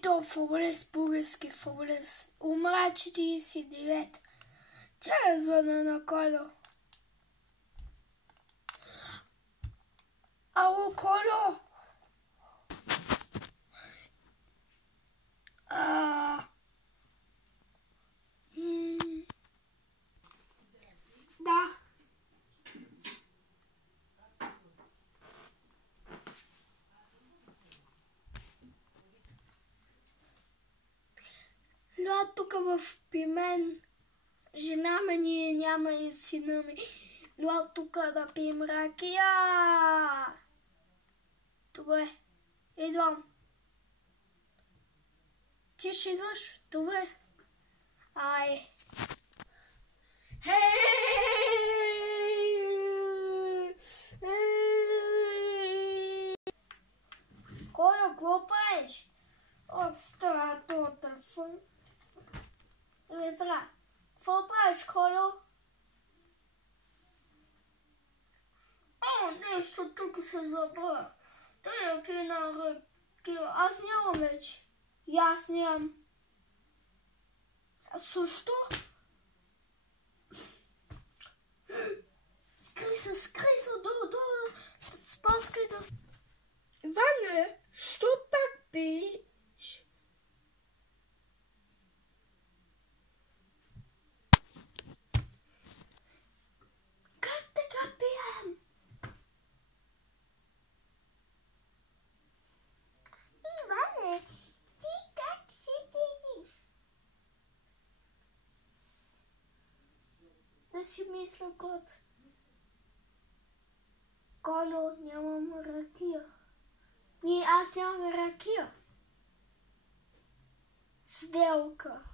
то футболист, български футболист. Умра 49. Чакай звъна на Коло. Ало, Коло! Да. Ля тук в Пимен. Жена ме ние няма и сина ми. Ля тук да пием ракия. Добре. Идвам. Ти ще идваш? Добре. Ай. Коля, какво правиш? Отстра този телефон. Ветра. Какво правиш, Коло? О, нещо тук се забравя. Той да пие на ракия. Аз нямам вече. И аз нямам. А също? Скрий се, долу. Спаскай да... Иване, що пак пиеш? Как така пием? Иване, ти как си пиеш? Да си мисля кот. Коло, нямам ракия. Аз нямам ракия. Сделка.